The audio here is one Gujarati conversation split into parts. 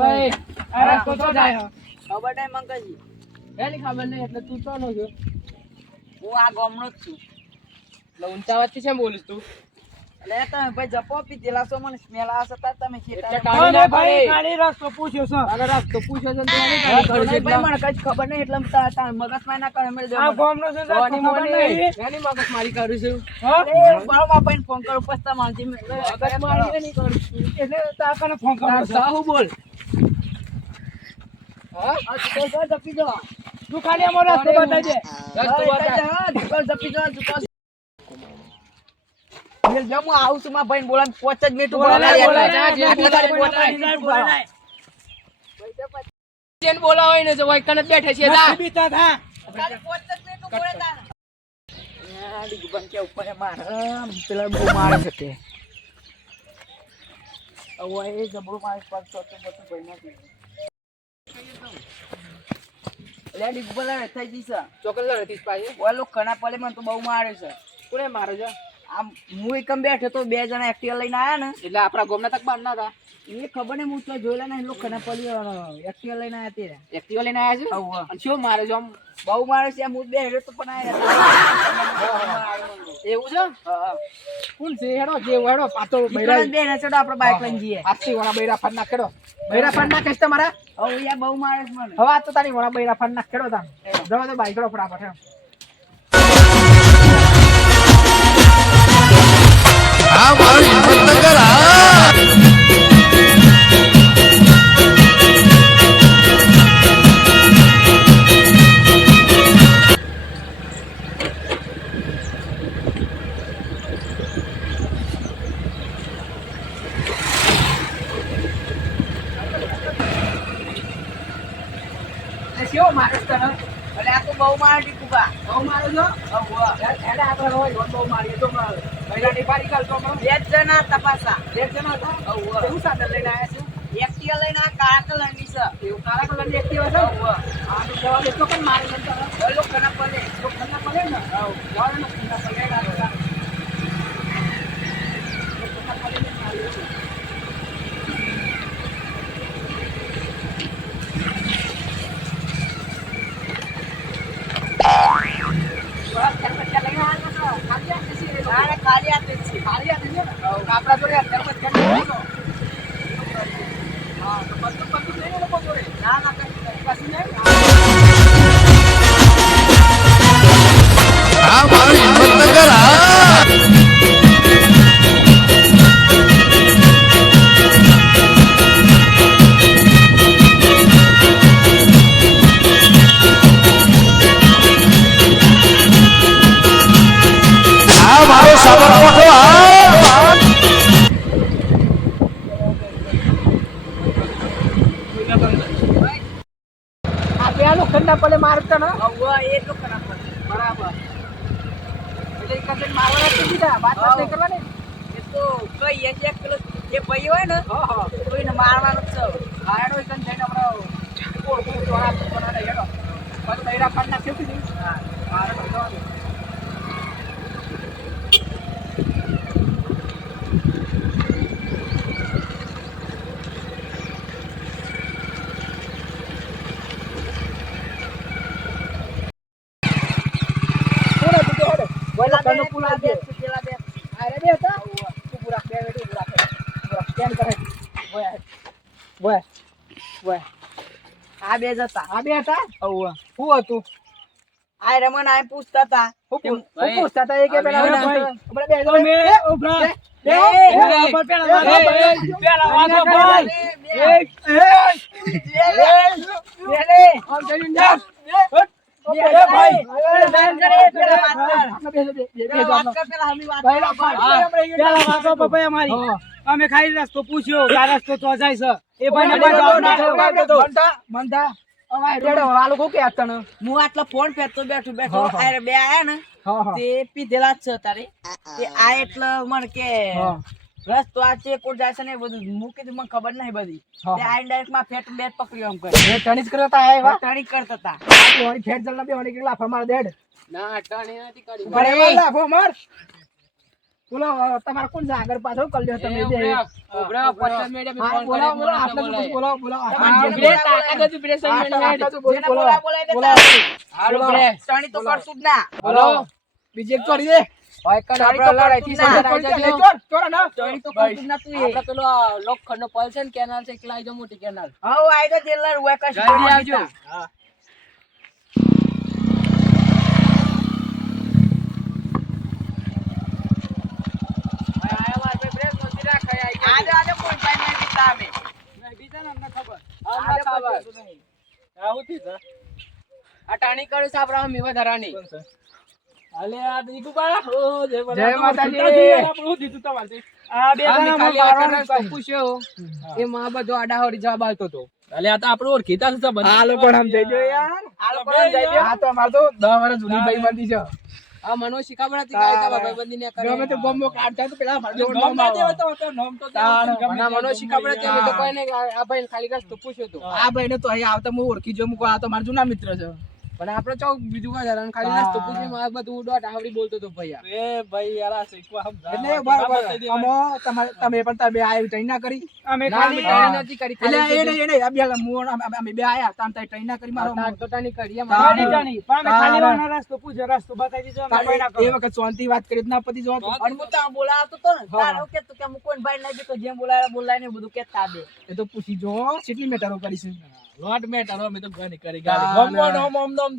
ભાઈ આ રસ્તો તો જાય ખબર નહીં મંગલજી. એની ખબર નહીં એટલે તું તો નો છો હું આ ગામનો જ છું. એટલે ઊંચા વાતથી કેમ બોલીશ તું? એટલે તમે ભાઈ જપો પીધેલા છો મને સ્મેલ આવશે તાર તમે એટલે રસ્તો પૂછ્યો છે. રસ્તો છે તું છું મને કઈ ખબર નહીં એટલે તાર તાર મગજમાં ના કરે મેળ આ દેવો ગામનો છે એટલે. ખબર નહીં. એની મગજમારી કરું છું. હા? ફોન કરું પછી તમારે મગજમારી એની કરું છું. એટલે તાર કને ફોન તાર સાહુ બોલ. તું ખાલી અમારો રસ્તો બતાવી રસ્તો બતાવ. જપી દો દુકાન મેલ આવું છું પાંચ જ મિનિટ બોલાય, હોય ને જો હોય કને બેઠે જા. બીતા થા. એટલે હવે થઈ જશે. ચોકન લડતી જ પાછી. ઓલો ઘણા પડે મને તો બહુ મારે છે. કોને મારે છે? આમ હું એકમ બેઠો તો બે જણા એક્ટિવા લઈને આયા ને. એટલે આપણા ગોમના તક બાર ના હતા. એ ખબર નહીં હું તો જોયેલા ને લોકો ઘણા પડી એક્ટિવા લઈને આયા તે એક્ટિવા લઈને આવ્યા છે? અને શું મારે છે આમ? બહુ મારે છે આમ હું બેઠો તો પણ આયા. એવું છે? કુલ કોણ છે? હેડો જે હેડો પાતો બૈરા બે ને ચડો આપણે બાઇક લઈને જઈએ. આજથી વણા બૈરા ફાડ ના ખેડો બૈરા ફાડ નાખ છે તમારા? હવે યાર બહુ મારે મને. હવે આ તો તારી વણા બૈરા ફાડ ના ખેડો તા જવા દો બાઈક ખેડો ફટાફટ કેવો મારે તને એટલે આ તો બહુ મારે કુબા બહુ મારો છો હેડ આપણે હોય બહુ મારીએ તો મારો બૈરાની પારી કાલ તો બે જણા તપાસા. બે જણા હતા. શું સાધન લઈને આવ્યા છે? એક્ટિવા લઈને આ કાળા કલરની છે. એવું કાળા કલરની એક્ટિવા છે? આ તો જવા દેતો પણ મારે ઘણા પલે તો પડે ને? જવા દે ને પડે આ પેલો ખંડા મારતા ને? હોવ, એ ઘણા પલે બરાબર. એટલે એક કસે મારવાના તો કીધા વાત વાત નહીં કરવાની? એ તો કઈ એક એક પેલો જે ભાઈ હોય ને કોઈને મારવાનો જ છે. હેડો એક જઈને આપણે કોળ કોળ ચોરા બનાવે હેડો પછી બૈરા ફાડ નાખ્યો કે નહીં હા હા હેડો જવા દે કોણ હતું તે બોલો, પેલા કનો પુલ અરે બે. બે કરે. Boy, boy, boy. આ બે જ હતા. આ બે હતા? હોવ. શું હતું? આ રમણ આ પૂછતા હતા હું હું પૂછતા હતા એ કે પેલા. આપણે બે જોડે- ઉભરા. પેલા પેલા અમે ખાલી રસ્તો પૂછ્યો આ રસ્તો તો જાય છે. એ? હું આટલા ફોન ફેરતો બેઠો બેઠો. બે આયા ને. તે પીધેલા જ છે તારે. તે આ એટલે મને કે હા. તો આ ચેક કોટ જાય છે ને બધું મૂકી દીધું મને ખબર નહીં બધી તે હા. આ ડાયરેક્ટમાં ફેટ બેટ પકડ્યો એમ કરે એ ટેનિસ કરતા હતા એવા? ટણી કરતા હતા વાળી ફેટ જલના બે વાળી કેટલા ફમાર દેડ. ના ટણી નથી કરી પણ વાલા લાફો માર. બોલો તમાર કોણ જા આગળ પાછો કરી લ્યો તમે દે ઓબરા હા, ફોન બોલો બોલો આટલા. બોલો બોલો હા, આટલા સુધી તાકાત હતી, બ્રેસન આટલા- મેળવી. બોલો, બોલો. બોલો. હાલો, બ્રે ટણી તો કરશું જ ના હલો. બીજે એક ચોરી દે મોટી કેનાલ. આવજો. આ ટાણી કરે છે આપણા. જય માતાજી. આ બે. આ લોકો જઈ યાર. આ લોકો જઈ. આ તો અમાર તો વર્ષ જૂની ભાઈબંધી છે. આ મનો શીખામણ કરે. તે ગમો કાઢતા તો પેલા નામ આવે. મનો શીખામણ તો કોઈ આ પૂછ્યો. આ તો અહીં આવતા હું ઓળખી જો મૂકો આ તો મારા જૂના મિત્ર છે. પણ આપણે ચોક બીજું કાંઈ જરાને ખાલી નાસ્તો પૂછી માં બધું ડોટ આવડી બોલતો હતો ભૈયા. એટલે બરાબર. અમો તમે તમે પણ તમે આ ટ્રેન ના કરી. અમે ખાલી ટ્રેન નથી કરી, એટલે એ નહીં એ નહીં આ બે મોણ અમે બે આયા તામ તાઈ ટ્રેન ના કરી મારો તાર તો કરી, અમે જાણી. પણ અમે ખાલી વાના રસ્તો પૂછ્યો, રસ્તો બતાવી દીધો, અમે ના એ વખત શાંતિ વાત કરી ના પતિ જો. અને હું ત્યાં બોલાવતો હતો ને, તારો કે તું કે મુ કોઈ ભાઈ નહીં તો જેમ બોલાવે બોલાય ને બધું કે બે. એ તો પૂછી જો કેટલી મેટરો કરી છે તારે.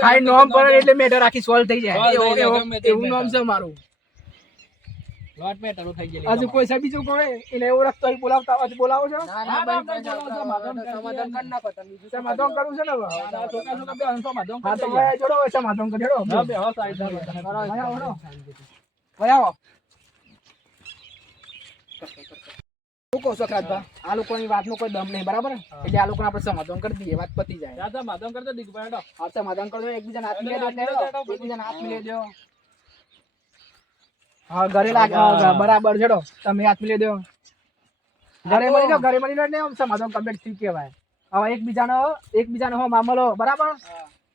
ખાલી નોમ પર એટલે મેટર આખી સોલ્વ થઈ જાય ઓકે થઈ એવું- નોમ છે મારું લોટ મેટર છે મારું હજુ કોઈ છે બીજું કોઈ એને એવું રસ્તો બોલાવતા હજુ બોલાવો છો ના, ના, ભાઈ, ભાઈ, સમાધાન કરી નાખો તમે, સમાધાન કરું છે ને હવે? હા તો ભાઈ જોડો સમાધાન કરી હેડો. ભાઈ આવો, હેડો. ભાઈ આવો. શું કહો છો ખરાજભા? આ લોકોની વાતનો કોઈ દમ નહીં બરાબર? એટલે આ લોકોને આપણે સમાધાન કરી દઈએ વાત પતી જાય. હા સમાધાન કરી દો એકબીજાને હાથ મિલાવી દો એટલે હેડો. એકબીજાને હાથ મિલાવી દો. હા ઘરે લાગે બરાબર છેડો. તમે હાથ મિલાવી દો. ઘરે મળી લો ઘરે મળી લો એટલે સમાધાન કમ્પ્લીટ થઈ કહેવાય. હવે એકબીજાનો એકબીજાનો હો મામલો બરાબર?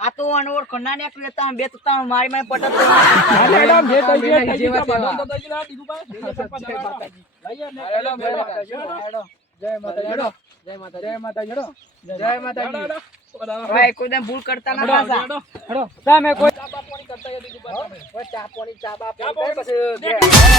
આ તો અનવર ખન્ના ને એકલું તમે બે તો મારી મારી પટત હેડો, હેડો. જય માતાજી. હેડો. જય માતાજી. જય માતાજી. હેડો. જય માતાજી. ભાઈ કોઈ ભૂલ કરતા ના પાછા